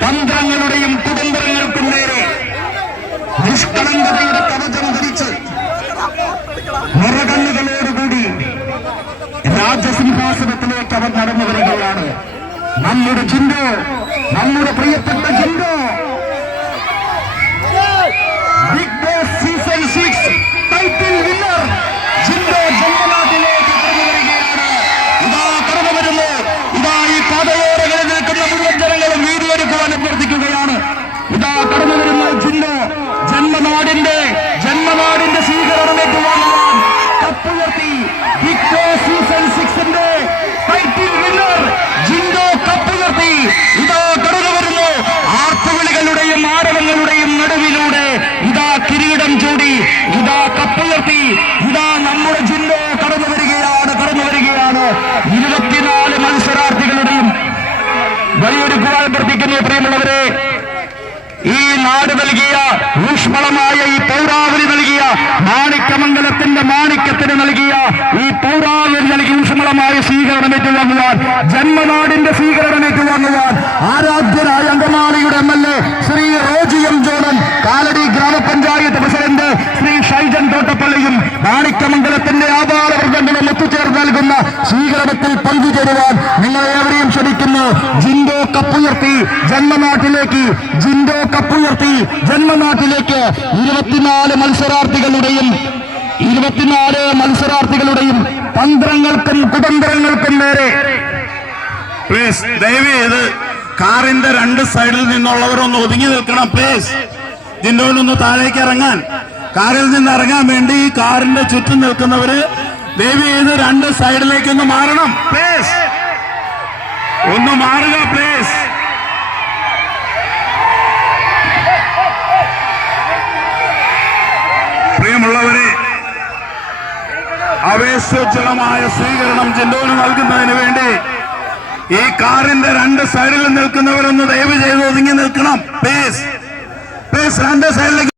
തന്ത്രങ്ങളുടെയും കുടുംബങ്ങൾക്കും നേരെ നിഷ്കളങ്കതയുടെ കവചം ധരിച്ച് നിറകണ്ണുകളോടുകൂടി രാജസിംഹാസനത്തിലേക്ക് അവർ നടന്നു വരികയാണ്. നമ്മുടെ ജിൻഡോ, നമ്മുടെ പ്രിയപ്പെട്ട Jinto, Bigg Boss season 6 title winner Jinto ജന്മനാട്ടിലേക്ക് കടന്നു വരികയാണ്. ഇതാ കടന്നു വരുന്നു. ഇതാ ഈ പാതയോരങ്ങളിൽ നിൽക്കുന്ന മുഴുവൻ ജനങ്ങളും വീഡിയോയെടുക്കുവാൻ അഭ്യർത്ഥിക്കുകയാണ്. ഇതാ കടന്നു വരുന്ന ജിൻഡോ ജന്മനാടിന്റെ സ്വീകരണമേറ്റ് വാങ്ങുവാൻ കപ്പുയർത്തി. Bigg Boss season 6 title winner Jinto കപ്പുയർത്തി. ഇതാ കടന്നു വരുന്നു. ആർപ്പുവിളികളുടെയും ആരവങ്ങളുടെയും നടുവിലൂടെ ഇതാ കിരീടം ചൂടി, ഇതാ കപ്പുയർത്തി. ഇതാ നമ്മുടെ ജിൻഡോ കടന്നു വരികയാണ്. 24 മത്സരാർത്ഥികളുടെയും വലിയൊരുക്കുവാൻ പ്രവർത്തിക്കുന്നു. പ്രിയമുള്ളവരെ, ഈ നാട് നൽകിയ ഊഷ്മളമായ ഈ പൗരാവലി നൽകിയ മാണിക്യമംഗലത്തിന്റെ മാണിക്യത്തിന് നൽകിയ ഈ പൗരാവലി നൽകി ഊഷ്മളമായ സ്വീകരണം ഏറ്റുവാങ്ങുവാൻ, ജന്മനാടിന്റെ സ്വീകരണം ഏറ്റുവാങ്ങുവാൻ ആരാധ്യനായ അങ്കമാലിയുടെ MLA ശ്രീ റോജി എം ജോണൻ, കാലടി ഗ്രാമപഞ്ചായത്ത് പ്രസിഡന്റ് ശ്രീ ഷൈജൻ തോട്ടപ്പള്ളിയും മാണിക്യമംഗലത്തിന്റെ ആപാലവർഗ്ഗങ്ങളും ഒത്തുചേർന്ന് നൽകുന്ന സ്വീകരണത്തിൽ പങ്കുചേരുവാൻ നിങ്ങളെ ഏവരെയും ക്ഷണിക്കുന്നു. ജിൻഡോ കപ്പുയർത്തി ജന്മനാട്ടിലേക്ക്, ജിൻഡോ കപ്പുയർത്തി ജന്മനാട്ടിലേക്ക് 24 മത്സരാർത്ഥികളുടെയും തന്ത്രങ്ങൾക്കും കുതന്ത്രങ്ങൾക്കും നേരെ. ദയവേത് കാറിന്റെ 2 സൈഡിൽ നിന്നുള്ളവരൊന്ന് ഒതുങ്ങി നിൽക്കണം. പ്ലീസ് ജിൻഡോനൊന്ന് താഴേക്ക് ഇറങ്ങാൻ, കാറിൽ നിന്ന് ഇറങ്ങാൻ വേണ്ടി കാറിന്റെ ചുറ്റും നിൽക്കുന്നവര് ദയവേത് 2 സൈഡിലേക്കൊന്ന് മാറണം. പ്ലീസ് ഒന്ന് മാറുക പ്ലീസ്. പ്രിയമുള്ളവരെ, ആവേശോജ്വലമായ സ്വീകരണം ജിൻഡോന് നൽകുന്നതിന് വേണ്ടി ഈ കാറിന്റെ 2 സൈഡിൽ നിൽക്കുന്നവരൊന്ന് ദയവ് ചെയ്ത് ഒതുങ്ങി നിൽക്കണം. പ്ലീസ് 2 സൈഡിലേക്ക്